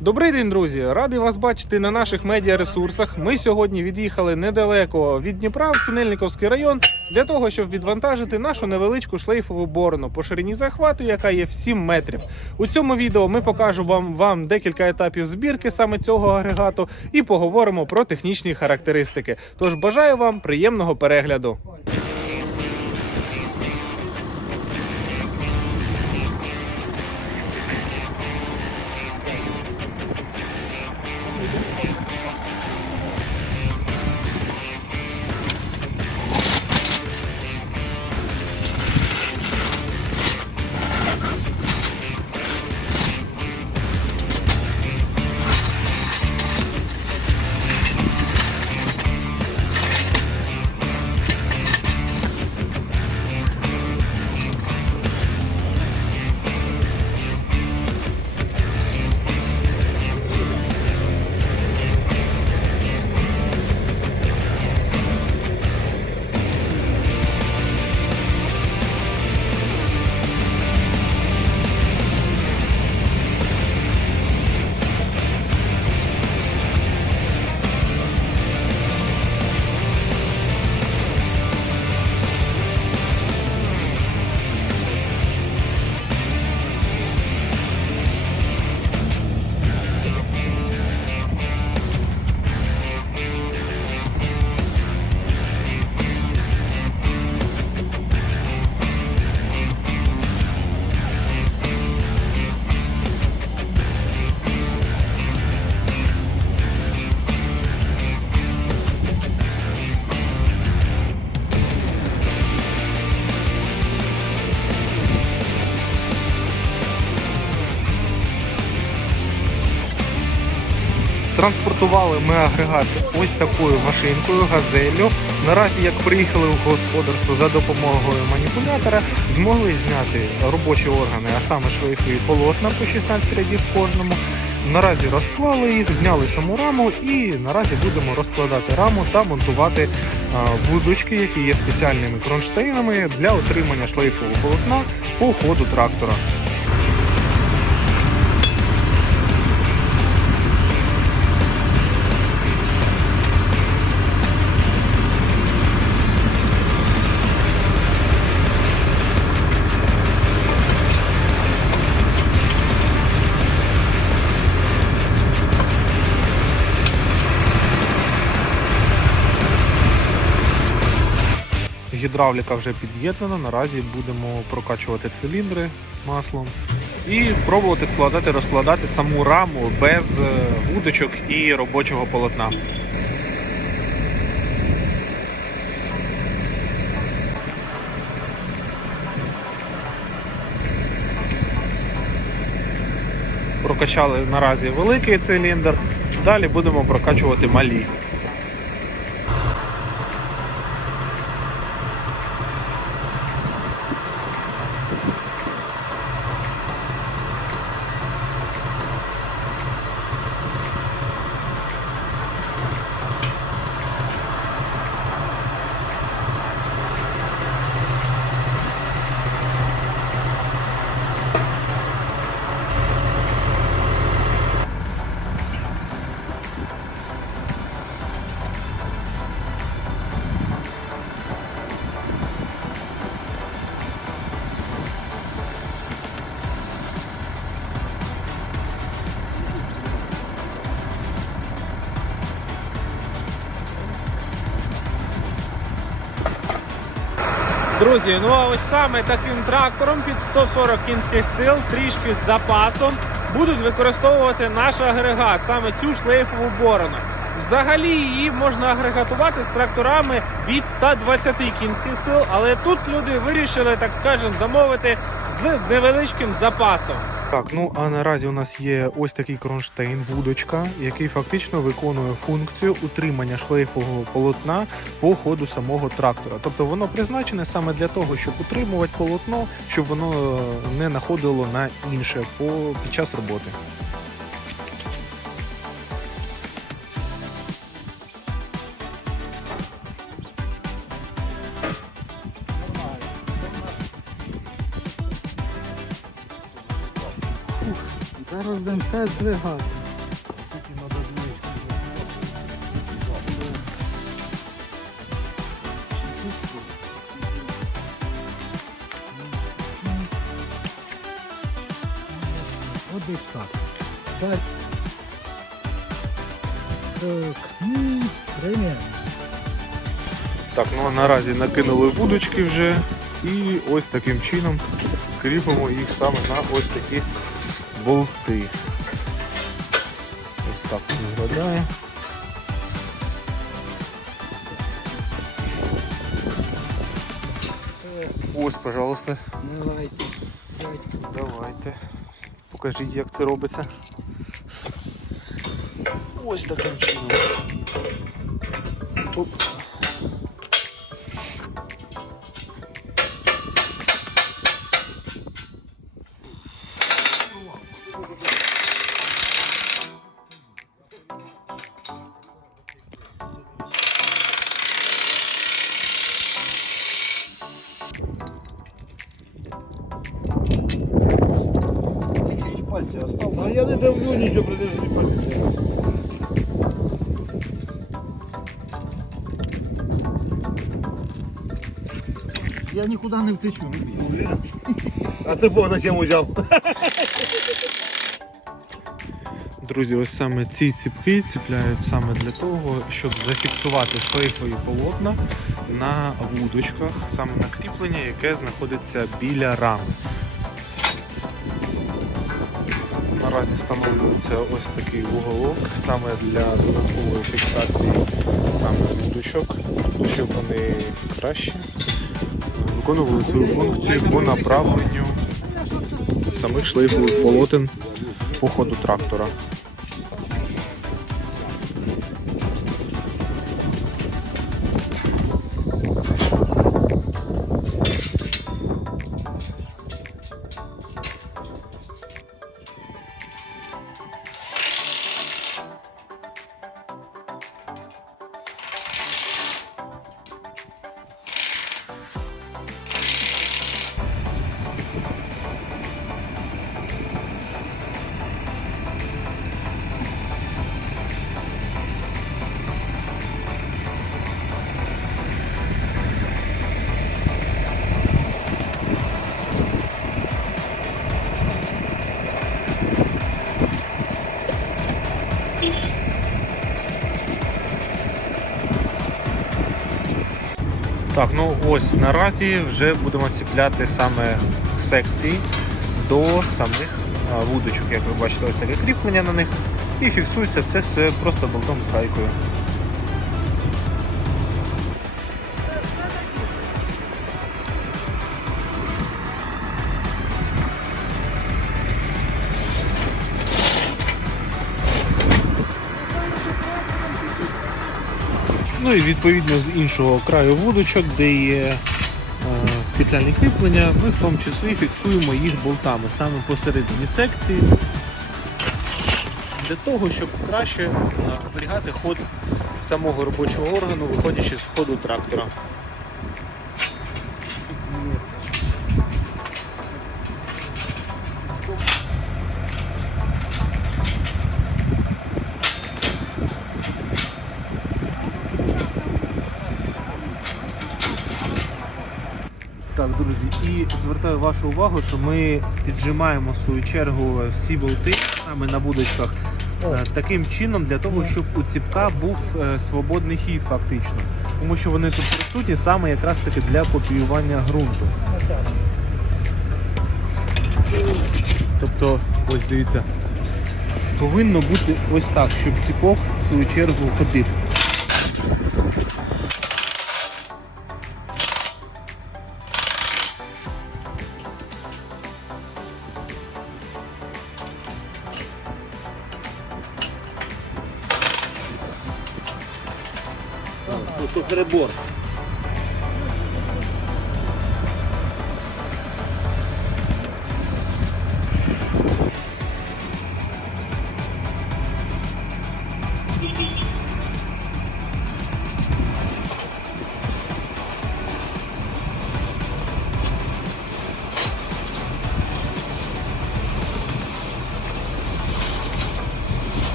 Добрий день, друзі! Радий вас бачити на наших медіаресурсах. Ми сьогодні від'їхали недалеко від Дніпра в Синельниковський район для того, щоб відвантажити нашу невеличку шлейфову борону по ширині захвату, яка є в 7 метрів. У цьому відео ми покажемо вам, вам декілька етапів збірки саме цього агрегату і поговоримо про технічні характеристики. Тож бажаю вам приємного перегляду. Транспортували ми агрегат ось такою машинкою, газеллю. Наразі, як приїхали у господарство за допомогою маніпулятора, змогли зняти робочі органи, а саме шлейфові полотна по 16 рядів кожному. Наразі розклали їх, зняли саму раму і наразі будемо розкладати раму та монтувати вудочки, які є спеціальними кронштейнами для отримання шлейфового полотна по ходу трактора. Гідравліка вже під'єднана. Наразі будемо прокачувати циліндри маслом і пробувати складати, розкладати саму раму без е, вудочок і робочого полотна. Прокачали наразі великий циліндр, далі будемо прокачувати малі. Друзі, ну а ось саме таким трактором під 140 кінських сил, трішки з запасом, будуть використовувати наш агрегат, саме цю шлейфову борону. Взагалі її можна агрегатувати з тракторами від 120 кінських сил, але тут люди вирішили, так скажемо, замовити з невеличким запасом. Так, ну а наразі у нас є ось такий кронштейн, вудочка, який фактично виконує функцію утримання шлейфового полотна по ходу самого трактора. Тобто воно призначене саме для того, щоб утримувати полотно, щоб воно е, не находило на інше по під час роботи. без двигання. От десь так. Так. Так, ну, так, ну а наразі накинули вудочки вже і ось таким чином кріпимо їх саме на ось такі болти. Виглядає. Ось, пожалуйста. Давайте. Давайте. Давайте. Покажіть, як це робиться. Ось таким чином. Оп. Я не давлю нічого, придержи пальці. Я нікуди не втечу, не. А це Бог зачем узяв? Друзі, ось саме ці ціпки ціпляють саме для того, щоб зафіксувати шлейфові полотна на вудочках, саме на кріплення, яке знаходиться біля рами. Наразі встановлюється ось такий уголок саме для додаткової фіксації саме вудочок, тобто, щоб вони краще виконували свою функцію по направленню самих шлейфових полотен по ходу трактора. Так, ну ось наразі вже будемо ціпляти саме секції до самих вудочок. Як ви бачите, ось таке кріплення на них. І фіксується це все просто болтом з гайкою. Ну і відповідно з іншого краю вудочок, де є е, спеціальні кріплення, ми в тому числі фіксуємо їх болтами саме посередині секції, для того, щоб краще е, зберігати ход самого робочого органу, виходячи з ходу трактора. Так, друзі, і звертаю вашу увагу, що ми піджимаємо свою чергу всі болти саме на вудочках е, таким чином для того, щоб у ціпка був е, свободний хід фактично. Тому що вони тут присутні саме якраз таки для копіювання ґрунту. Тобто, ось дивіться, повинно бути ось так, щоб ціпок в свою чергу ходив. перебор.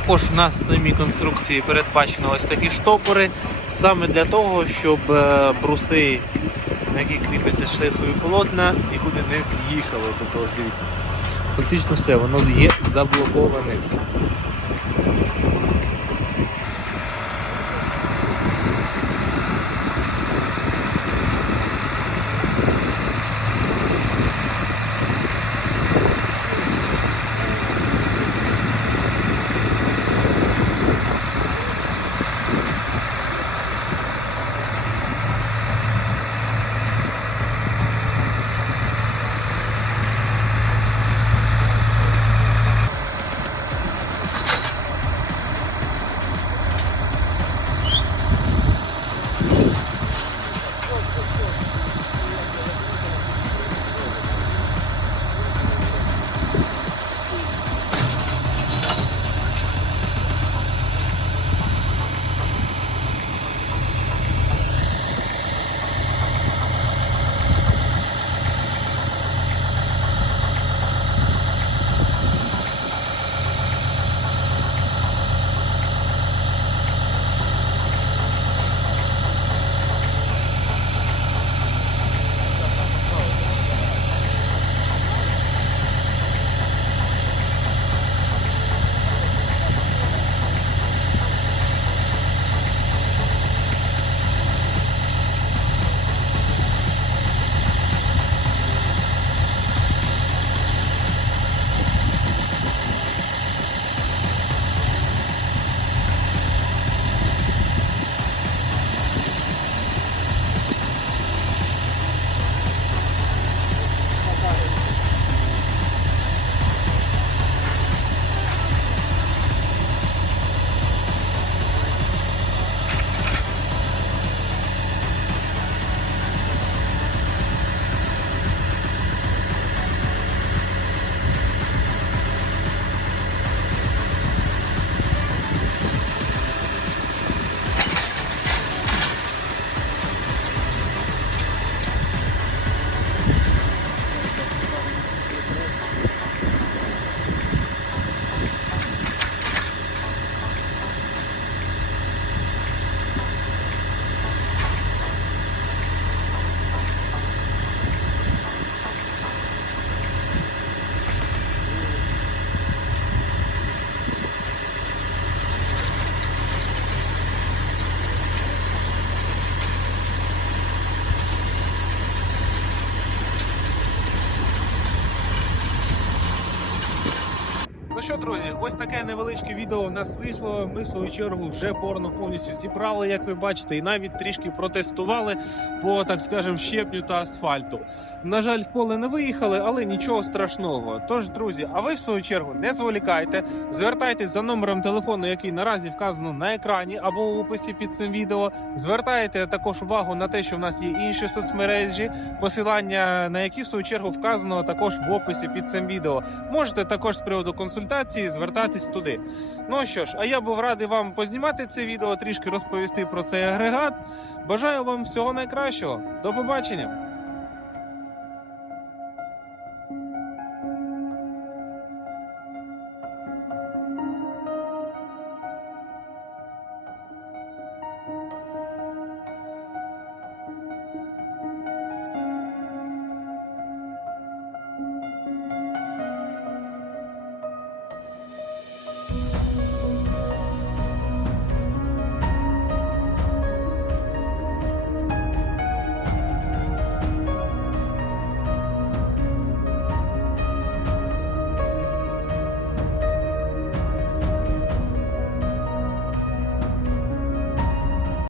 Також в нас в самій конструкції передбачено ось такі штопори, саме для того, щоб е, бруси, на які кріпляться шлейфові полотна, нікуди не в'їхали. Тобто, ось дивіться. Фактично все, воно є заблоковане. Що, друзі, ось таке невеличке відео у нас вийшло. Ми в свою чергу вже порно повністю зібрали, як ви бачите, і навіть трішки протестували по, так скажем, щепню та асфальту. На жаль, в поле не виїхали, але нічого страшного. Тож, друзі, а ви в свою чергу не зволікайте, звертайтесь за номером телефону, який наразі вказано на екрані або в описі під цим відео. Звертайте також увагу на те, що в нас є інші соцмережі, посилання на які в свою чергу вказано також в описі під цим відео. Можете також з приводу консультації звертатись туди. Ну що ж, а я був радий вам познімати це відео, трішки розповісти про цей агрегат. Бажаю вам всього найкращого. До побачення!